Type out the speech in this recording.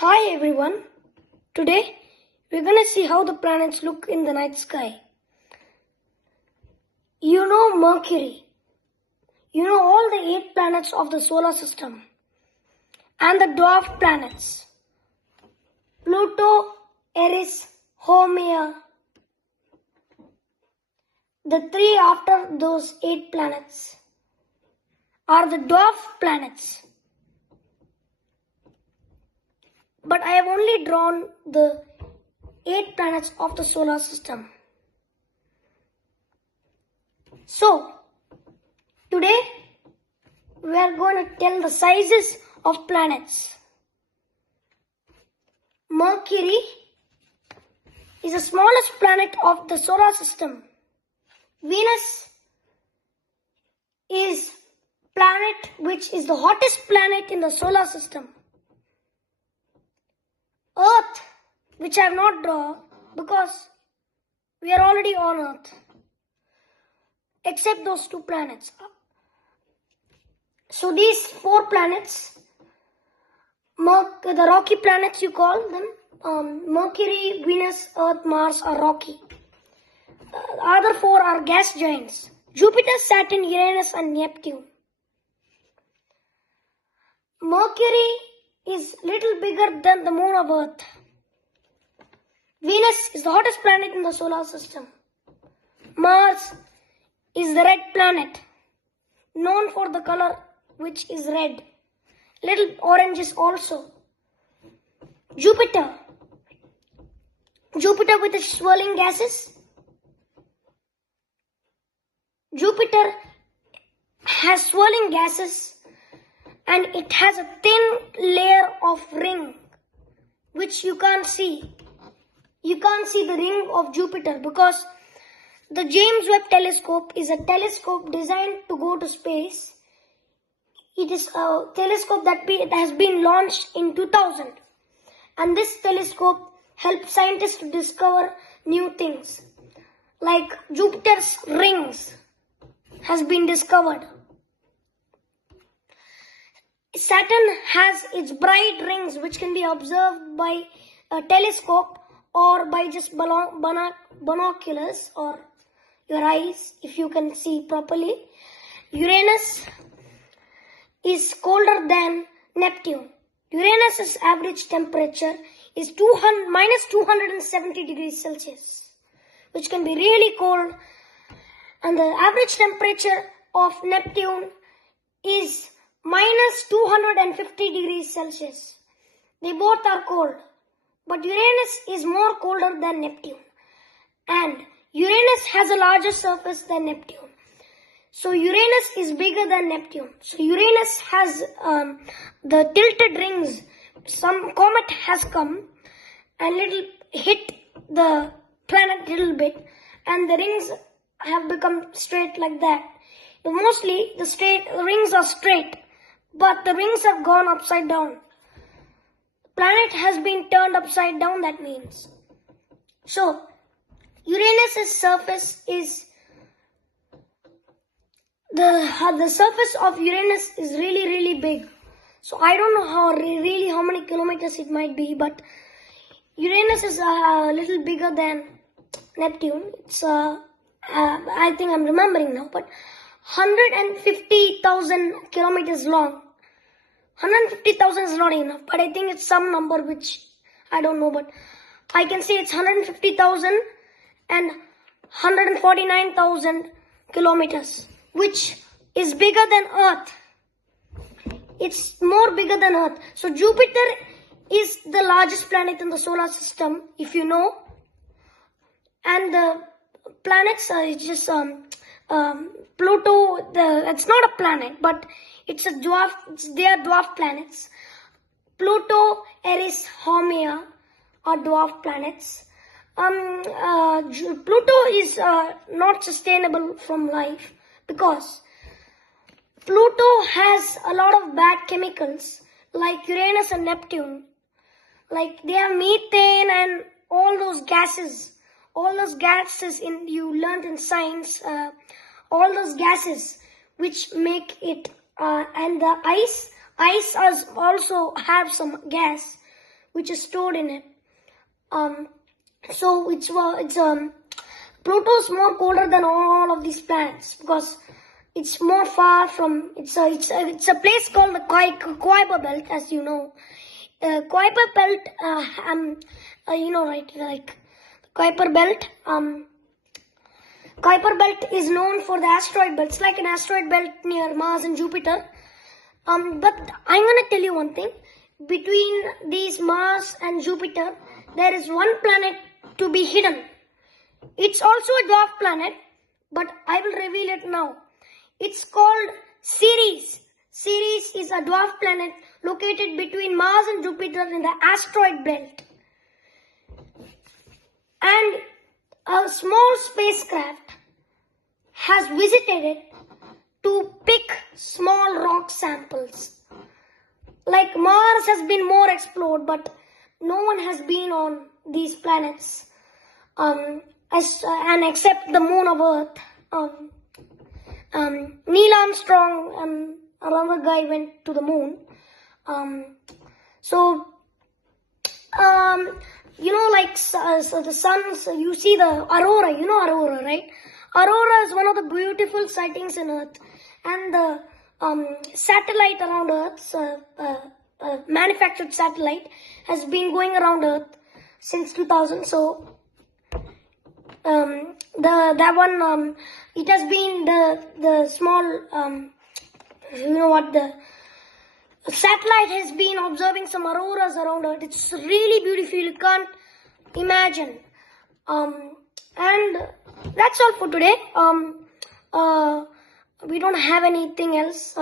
Hi everyone. Today we're gonna see how the planets look in the night sky. You know Mercury. You know all the 8 planets of the solar system and the dwarf planets. Pluto, Eris, Haumea. The 3 after those 8 planets are the dwarf planets. But I have only drawn the 8 planets of the solar system. So, today we are going to tell the sizes of planets. Mercury is the smallest planet of the solar system. Venus is planet which is the hottest planet in the solar system. Earth, which I have not drawn because we are already on Earth, except those 2 planets. So these 4 planets, the rocky planets you call them, Mercury, Venus, Earth, Mars are rocky. The other 4 are gas giants: Jupiter, Saturn, Uranus and Neptune. Mercury is little bigger than the moon of Earth. Venus is the hottest planet in the solar system. Mars is the red planet, known for the color which is red. Little oranges also. Jupiter with its swirling gases. Jupiter has swirling gases and it has a thin layer of ring which you can't see. You can't see the ring of Jupiter because the James Webb Telescope is a telescope designed to go to space. It is a telescope that has been launched in 2000. And this telescope helps scientists to discover new things. Like Jupiter's rings has been discovered. Saturn has its bright rings which can be observed by a telescope or by just binoculars or your eyes if you can see properly. Uranus is colder than Neptune. Uranus's average temperature is minus 270 degrees Celsius, which can be really cold. And the average temperature of Neptune is minus 250 degrees Celsius. They both are cold. But Uranus is more colder than Neptune. And Uranus has a larger surface than Neptune. So Uranus is bigger than Neptune. So Uranus has the tilted rings. Some comet has come and hit the planet a little bit. And the rings have become straight like that. Mostly the rings are straight. But the rings have gone upside down. Planet has been turned upside down, that means. So, Uranus's surface is the surface of Uranus is really big. So I don't know how many kilometers it might be, but Uranus is a little bigger than Neptune. It's I think I'm remembering now, but 150,000 kilometers long. 150,000 is not enough, but I think it's some number which I don't know, but I can say it's 150,000 and 149,000 kilometers, which is bigger than Earth. It's more bigger than Earth. So Jupiter is the largest planet in the solar system, if you know. And the planets are just Pluto. It's not a planet, but it's a dwarf. They are dwarf planets. Pluto, Eris, Haumea are dwarf planets. Pluto is not sustainable from life because Pluto has a lot of bad chemicals like Uranus and Neptune. Like they have methane and all those gases. All those gases you learned in science. All those gases which make it and the ice also have some gas which is stored in it. So Pluto is more colder than all of these planets because it's more far from. It's a place called the Kuiper Belt, as you know. Kuiper Belt, you know, right? Like Kuiper Belt. Kuiper Belt is known for the asteroid belt. It's like an asteroid belt near Mars and Jupiter. But I'm gonna tell you one thing. Between these Mars and Jupiter, there is one planet to be hidden. It's also a dwarf planet, but I will reveal it now. It's called Ceres. Ceres is a dwarf planet located between Mars and Jupiter in the asteroid belt. And a small spacecraft has visited it to pick small rock samples. Like Mars has been more explored, but no one has been on these planets, and except the moon of Earth. Neil Armstrong and another guy went to the moon. You know, like so the suns, you see the aurora. You know aurora, right? Aurora is one of the beautiful sightings in Earth, and the satellite around Earth, manufactured satellite, has been going around Earth since 2000. So it has been the small you know what, the satellite has been observing some auroras around Earth. It's really beautiful. You can't imagine. And that's all for today. We don't have anything else.